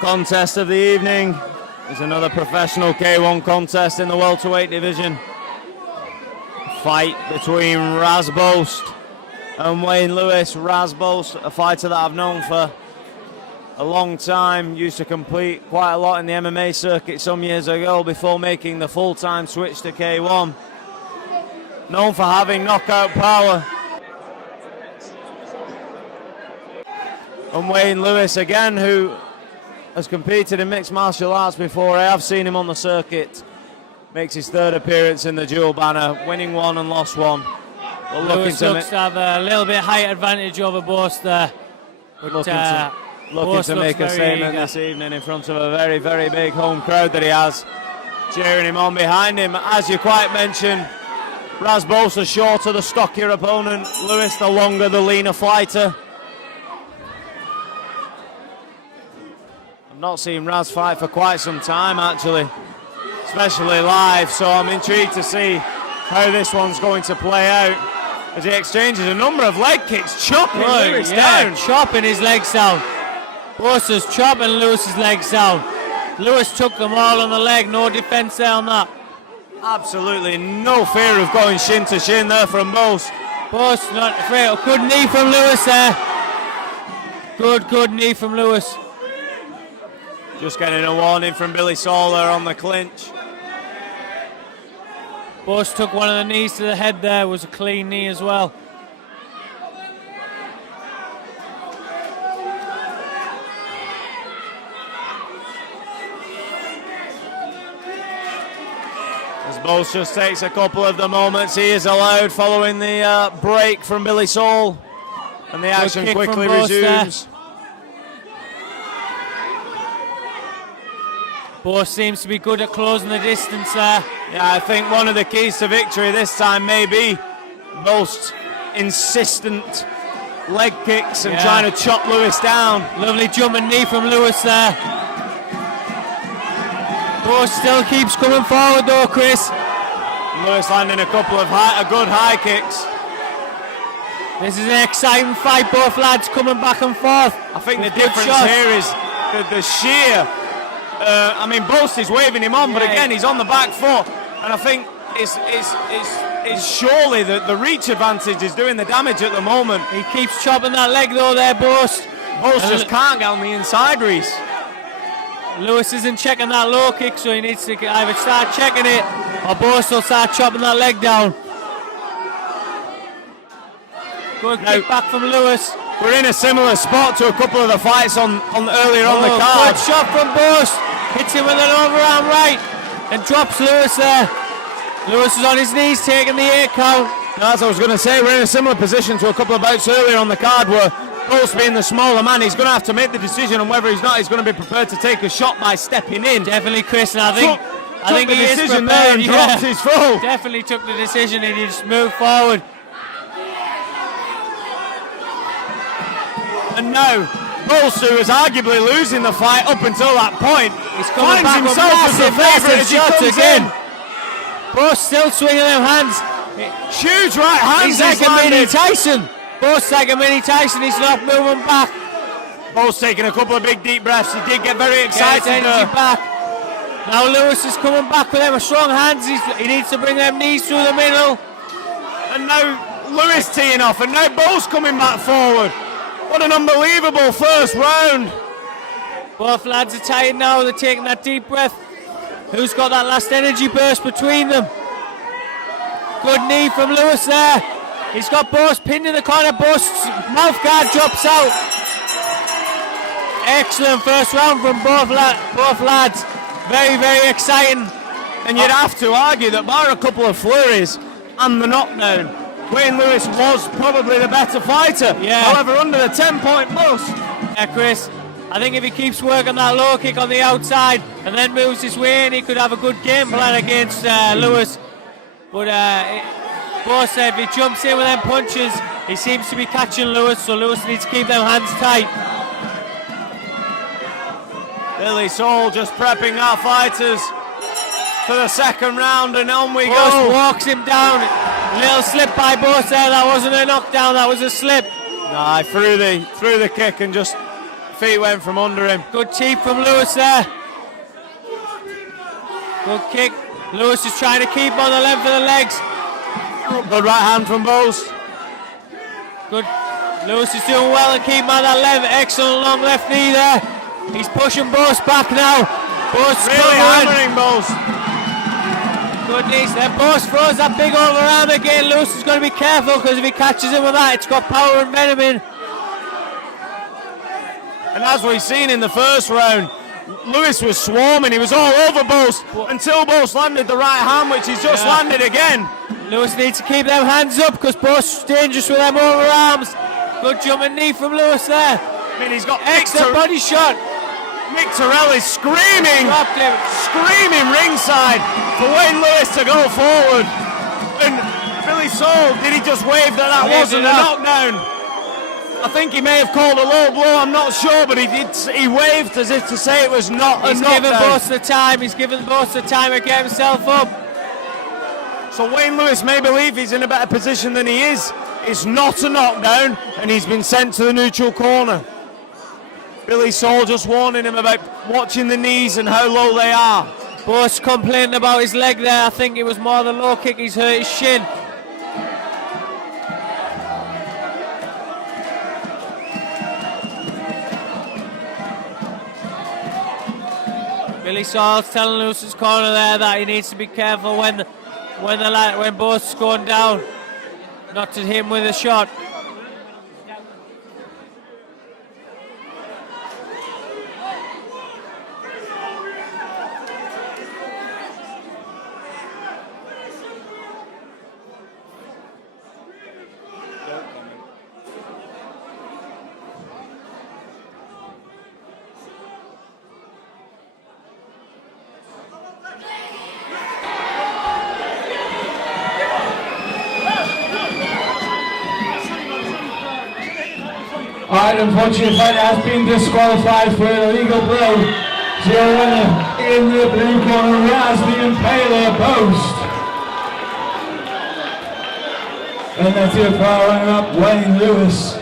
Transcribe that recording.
Contest of the evening is another professional K1 contest in the welterweight division. Fight between Raz Boast and Wayne Lewis. Raz Boast, a fighter that I've known for a long time, used to compete quite a lot in the MMA circuit some years ago before making the full-time switch to K1. Known for having knockout power. And Wayne Lewis again, who has competed in mixed martial arts before. I have seen him on the circuit. Makes his third appearance in the Duel banner, winning one and lost one. Lewis looks to have a little bit height advantage over Boast there. Looking to make a statement this evening in front of a very, very big home crowd that he has, cheering him on behind him. As you quite mentioned, Raz Boast the shorter, the stockier opponent. Lewis the longer, the leaner fighter. Not seen Raz fight for quite some time actually, especially live, so I'm intrigued to see how this one's going to play out as he exchanges a number of leg kicks, chopping Lewis down. Chopping his legs down. Boast is chopping Lewis's legs down. Lewis took them all on the leg, no defence there on that. Absolutely no fear of going shin to shin there from Boast. Boast not afraid. Good knee from Lewis there. Good knee from Lewis. Just getting a warning from Billy Saul there on the clinch. Boast took one of the knees to the head there, was a clean knee as well. As Boast just takes a couple of the moments he is allowed following the break from Billy Saul. And the action quickly resumes. Boast seems to be good at closing the distance there. Yeah, I think one of the keys to victory this time may be Boast's insistent leg kicks and trying to chop Lewis down. Lovely jumping knee from Lewis there. Boast still keeps coming forward though, Chris. Lewis landing a couple of good high kicks. This is an exciting fight, both lads coming back and forth. I think the difference here is the sheer... I mean, Boast is waving him on, but again, he's on the back foot, and I think it's surely the reach advantage is doing the damage at the moment. He keeps chopping that leg though there, Boast. Boast just can't get on the inside, Reese. Lewis isn't checking that low kick, so he needs to either start checking it, or Boast will start chopping that leg down. Good kick back from Lewis. We're in a similar spot to a couple of the fights on earlier on the card. Good shot from Boast. Hits him with an overarm right and drops Lewis there. Lewis is on his knees taking the 8 count. As I was going to say, we're in a similar position to a couple of bouts earlier on the card where Boast being the smaller man, he's going to have to make the decision on whether he's going to be prepared to take a shot by stepping in. Definitely, Chris, and I think the he is decision prepared. there and drops his foe. Definitely took the decision and he just moved forward. And now, Boast, who was arguably losing the fight up until that point, finds back himself as the favourite as he comes again. Boast still swinging them hands. Huge right hands. He's like a mini Tyson. Boast like a mini Tyson. He's not moving back. Boast taking a couple of big deep breaths. He did get very excited. Energy back. Now Lewis is coming back with them strong hands. He needs to bring them knees through the middle. And now Lewis teeing off, and now Boast coming back forward. What an unbelievable first round. Both lads are tired now, they're taking that deep breath. Who's got that last energy burst between them? Good knee from Lewis there. He's got Boast pinned in the corner. Boast's mouth guard drops out. Excellent first round from both lads. Very, very exciting. And you'd have to argue that bar a couple of flurries and the knockdown, Wayne Lewis was probably the better fighter. Yeah. However, under the 10-point bust. Yeah, Chris, I think if he keeps working that low kick on the outside and then moves his way in, he could have a good game plan against Lewis. But Boast said if he jumps in with them punches, he seems to be catching Lewis, so Lewis needs to keep them hands tight. Billy Saul just prepping our fighters for the second round, and on we Boast go. walks him down. Little slip by Boast there. That wasn't a knockdown, that was a slip. Nah, threw the kick and just feet went from under him. Good teep from Lewis there. Good kick. Lewis is trying to keep on the length of the legs. Good right hand from Boast. Good. Lewis is doing well and keeping on that length. Excellent long left knee there. He's pushing Boast back now. Boast Really hammering Boast. Good knees there. Boast throws that big overarm again. Lewis is going to be careful because if he catches him with that, it's got power and venom in. And as we've seen in the first round, Lewis was swarming. He was all over Boast until Boast landed the right hand, which he's just landed again. Lewis needs to keep them hands up because Boast's dangerous with them overarms. Good jumping knee from Lewis there. I mean, he's got excellent body shot. Mick Terrell is screaming ringside for Wayne Lewis to go forward. And Billy Saul, did he just wave that wasn't a knockdown? I think he may have called a low blow, I'm not sure, but he waved as if to say it was not a knockdown. He's given Boast the time to get himself up. So Wayne Lewis may believe he's in a better position than he is. It's not a knockdown, and he's been sent to the neutral corner. Billy Saul just warning him about watching the knees and how low they are. Boast complaining about his leg there. I think it was more the low kick, he's hurt his shin. Billy Saul's telling Lewis's corner there that he needs to be careful when Boast's going down, not to hit him with a shot. Alright, unfortunately, the fighter has been disqualified for an illegal blow. So your winner in the blue corner, Raz Boast. And that's your power runner-up, Wayne Lewis.